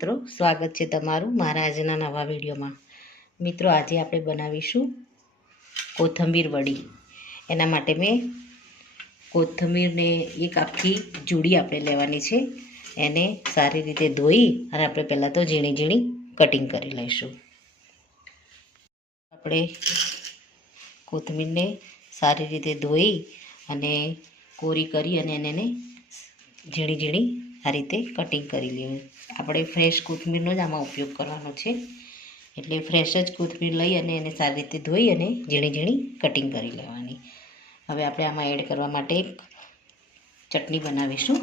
મિત્રો, સ્વાગત છે તમારું મારા આજના નવા વિડીયોમાં। મિત્રો, આજે આપણે બનાવીશું કોથમીર વડી। એના માટે મેં કોથમીરને એક આખી જુડી આપણે લેવાની છે। એને સારી રીતે ધોઈ અને આપણે પહેલાં તો ઝીણી ઝીણી કટિંગ કરી લઈશું। આપણે કોથમીરને સારી રીતે ધોઈ અને કોરી કરી અને એને ઝીણી ઝીણી આ રીતે કટિંગ કરી લેવું। આપણે ફ્રેશ કોથમીરનો જ આમાં ઉપયોગ કરવાનો છે, એટલે ફ્રેશ જ કોથમીર લઈ અને એને સારી રીતે ધોઈ અને ઝીણી ઝીણી કટિંગ કરી લેવાની। હવે આપણે આમાં એડ કરવા માટે એક ચટણી બનાવીશું।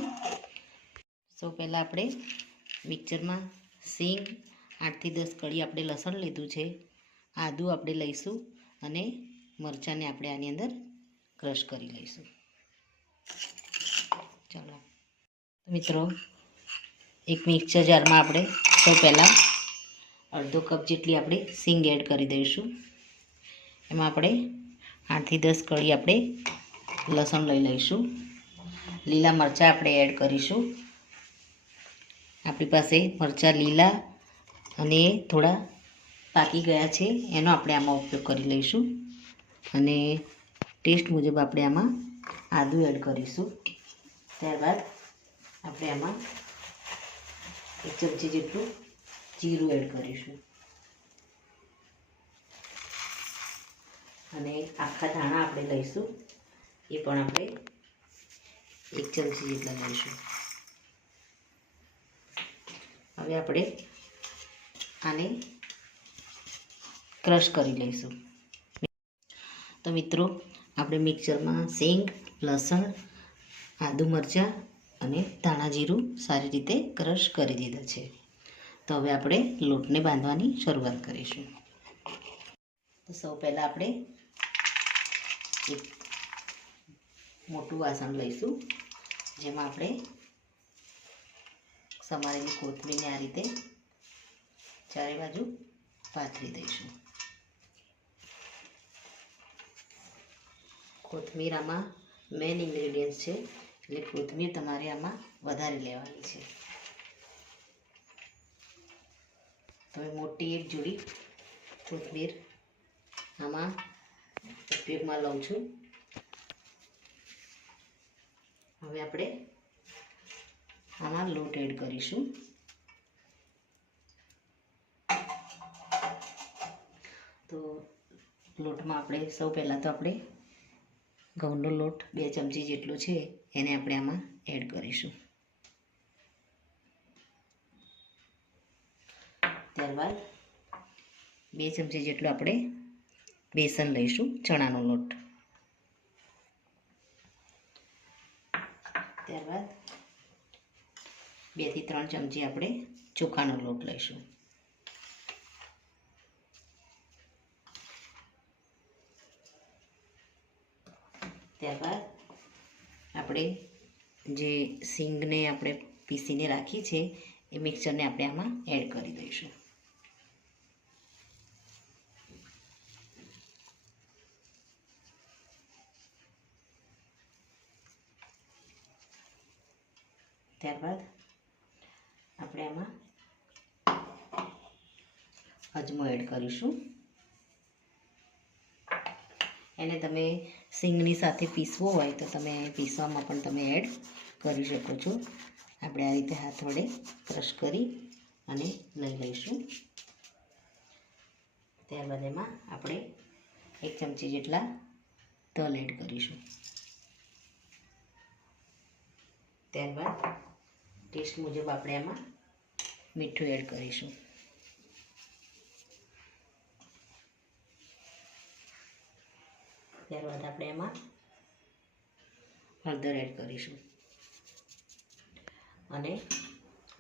સૌ પહેલાં આપણે મિક્સરમાં સિંગ 8 થી 10 કળી આપણે લસણ લીધું છે, આદું આપણે લઈશું અને મરચાંને આપણે આની અંદર ક્રશ કરી લઈશું। ચાલો મિત્રો, એક મિક્સર જારમાં આપણે સૌ પહેલાં અડધો કપ જેટલી આપણે સિંગ એડ કરી દઈશું। એમાં આપણે 8 થી 10 કળી આપણે લસણ લઈ લઈશું। લીલા મરચાં આપણે એડ કરીશું। આપણી પાસે મરચાં લીલા અને થોડા પાકી ગયા છે, એનો આપણે આમાં ઉપયોગ કરી લઈશું। અને ટેસ્ટ મુજબ આપણે આમાં આદું એડ કરીશું। ત્યારબાદ આપણે આમાં 1 ચમચી જેટલું જીરું એડ કરીશું અને આખા ધાણા આપણે લઈશું, એ પણ આપણે 1 ચમચી જેટલા લઈશું। હવે આપણે આને ક્રશ કરી લઈશું। તો મિત્રો, આપણે મિક્સરમાં સિંગ, લસણ, આદુ મરચાં અને ધાણા જીરું સારી રીતે ક્રશ કરી દીધા છે। તો હવે આપણે લોટને બાંધવાની શરૂઆત કરીશું। તો સૌ પહેલાં આપણે એક મોટું વાસણ લઈશું, જેમાં આપણે સમારેલી કોથમીરને આ રીતે ચારે બાજુ પાથરી દઈશું। કોથમીર આમાં મેઇન ઇન્ગ્રેડિયન્ટ છે, એટલે કોથમીર તમારે આમાં વધારે લેવાની છે। તમે મોટી એક જોડી કોથમીર આમાં ઉપયોગમાં લઉં છું। હવે આપણે આમાં લોટ એડ કરીશું। તો લોટમાં આપણે સૌ પહેલાં તો આપણે ઘઉંનો લોટ 2 ચમચી જેટલો છે, એને આપણે આમાં એડ કરીશું। ત્યારબાદ 2 ચમચી જેટલો આપણે બેસન લઈશું, ચણાનો લોટ। ત્યારબાદ 2 થી 3 ચમચી આપણે ચોખાનો લોટ લઈશું। ત્યારબાદ આપણે જે સિંગને આપણે પીસીને રાખી છે, એ મિક્સરને આપણે આમાં એડ કરી દઈશું। ત્યારબાદ આપણે આમાં અજમો એડ કરીશું। એને તમે સિંગની સાથે પીસવો હોય તો તમે પીસવામાં પણ તમે એડ કરી શકો છો। આપણે આ રીતે હાથ વડે ક્રશ કરી અને લઈ લઈશું। ત્યારબાદ એમાં આપણે 1 ચમચી જેટલા તલ એડ કરીશું। ત્યારબાદ ટેસ્ટ મુજબ આપણે આમાં મીઠું એડ કરીશું। ત્યારબાદ આપણે એમાં હળદર એડ કરીશું અને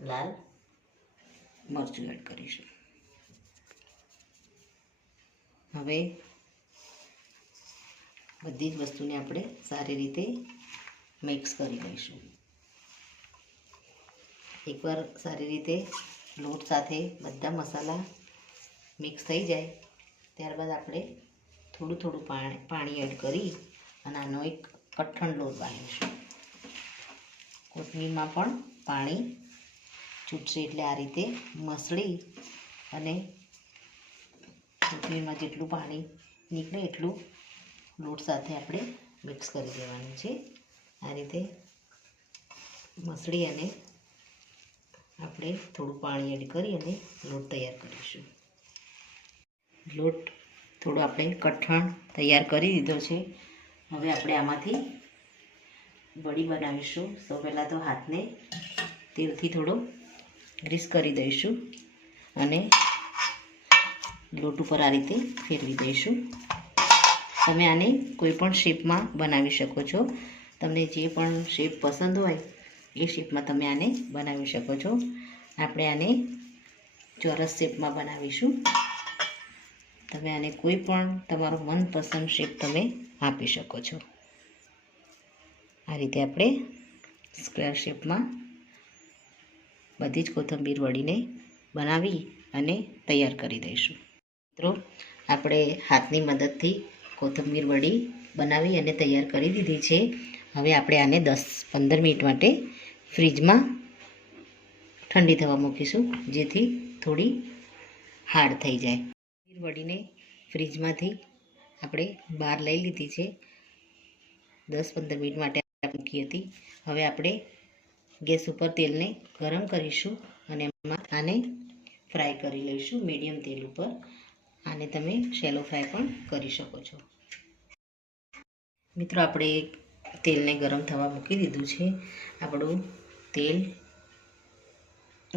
લાલ મરચું એડ કરીશું। હવે બધી જ વસ્તુને આપણે સારી રીતે મિક્સ કરી લઈશું। એકવાર સારી રીતે લોટ સાથે બધા મસાલા મિક્સ થઈ જાય, ત્યારબાદ આપણે થોડું થોડું પાણી એડ કરી અને આનો એક કઠણ લોટ બાંધીશું। કોથમીરમાં પણ પાણી છૂટશે એટલે આ રીતે મસળી અને કોથમીરમાં જેટલું પાણી નીકળે એટલું લોટ સાથે આપણે મિક્સ કરી દેવાનું છે. આ રીતે મસળી અને આપણે થોડું પાણી એડ કરી અને લોટ તૈયાર કરીશું. લોટ થોડો આપણે કઠણ તૈયાર કરી દીધો છે. હવે આપણે આમાંથી વડી બનાવીશું. સૌ પહેલાં તો હાથને તેલથી થોડો ગ્રીસ કરી દઈશું અને લોટ ઉપર આ રીતે ફેરવી દઈશું. તમે આને કોઈ પણ શેપમાં બનાવી શકો છો. તમને જે પણ શેપ પસંદ હોય એ શેપમાં તમે આને બનાવી શકો છો. આપણે આને ચોરસ શેપમાં બનાવીશું. તમે આને કોઈ પણ તમારો મનપસંદ શેપ તમે આપી શકો છો. આ રીતે આપણે સ્ક્વેર શેપમાં બધી જ કોથમીર વડીને બનાવી અને તૈયાર કરી દઈશું. મિત્રો આપણે હાથની મદદથી કોથમીર વડી બનાવી અને તૈયાર કરી દીધી છે. હવે આપણે આને 10-15 મિનિટ માટે ફ્રીજમાં ઠંડી થવા મૂકીશું, જેથી થોડી હાર્ડ થઈ જાય. વડીને ફ્રીજમાંથી આપણે બહાર લઈ લીધી છે. 10-15 મિનિટ માટે મૂકી હતી. હવે આપણે ગેસ ઉપર તેલને ગરમ કરીશું અને એમાં આને ફ્રાય કરી લઈશું મીડિયમ તેલ ઉપર. આને તમે શેલો ફ્રાય પણ કરી શકો છો. મિત્રો આપણે તેલને ગરમ થવા મૂકી દીધું છે. આપણું તેલ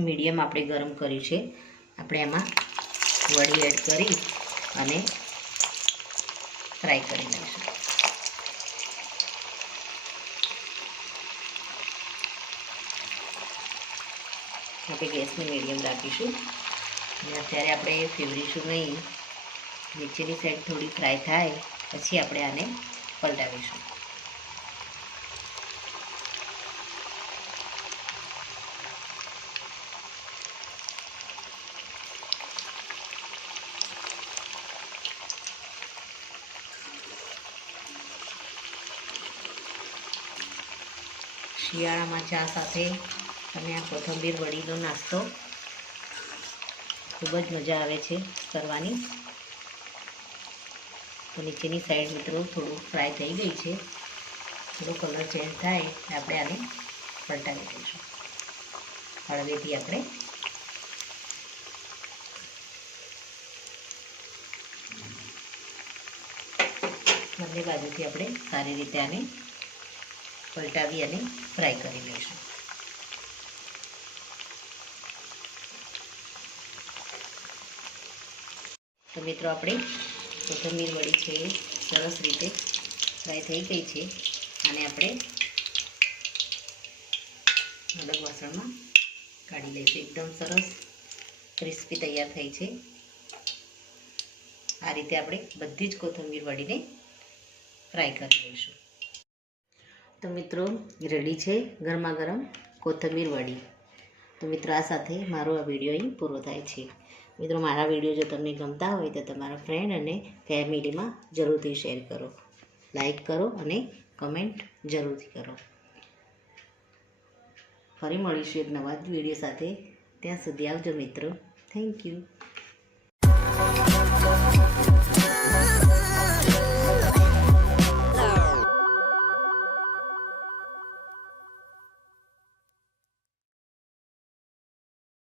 મીડિયમ આપણે ગરમ કર્યું છે. આપણે એમાં વડી એડ કરી અને ફ્રાય કરી લઈશું. આપણે ગેસને મીડિયમ રાખીશું અને અત્યારે આપણે ફેરવીશું નહીં. નીચેની સાઈડ થોડી ફ્રાય થાય પછી આપણે આને પલટાવીશું. શિયાળામાં ચા સાથે અને આ કોથમીર વડીનો નાસ્તો ખૂબ જ મજા આવે છે કરવાની. તો નીચેની સાઈડ મિત્રો થોડું ફ્રાય થઈ ગઈ છે. થોડો કલર ચેન્જ થાય આપણે આને પલટાવી દઈશું. હળવેથી આપણે બંને બાજુથી આપણે સારી રીતે આને પલટાવી અને ફ્રાય કરી લઈશું. તો મિત્રો આપણે કોથમીર વડી છે સરસ રીતે ફ્રાય થઈ ગઈ છે. આને આપણે અલગ વાસણમાં કાઢી લઈશું. એકદમ સરસ ક્રિસ્પી તૈયાર થઈ છે. આ રીતે આપણે બધી જ કોથમીર વડીને ફ્રાય કરી લઈશું. તો મિત્રો રેડી છે ગરમા ગરમ કોથમીર વડી. તો મિત્રો આ સાથે મારો આ વિડીયો અહીં પૂરો થાય છે. મિત્રો મારા વિડીયો જો તમને ગમતા હોય તો તમારા ફ્રેન્ડ અને ફેમિલીમાં જરૂરથી શેર કરો, લાઈક કરો અને કમેન્ટ જરૂરથી કરો. ફરી મળીશું એક નવા જ વિડીયો સાથે. ત્યાં સુધી આવજો મિત્રો. Thank you.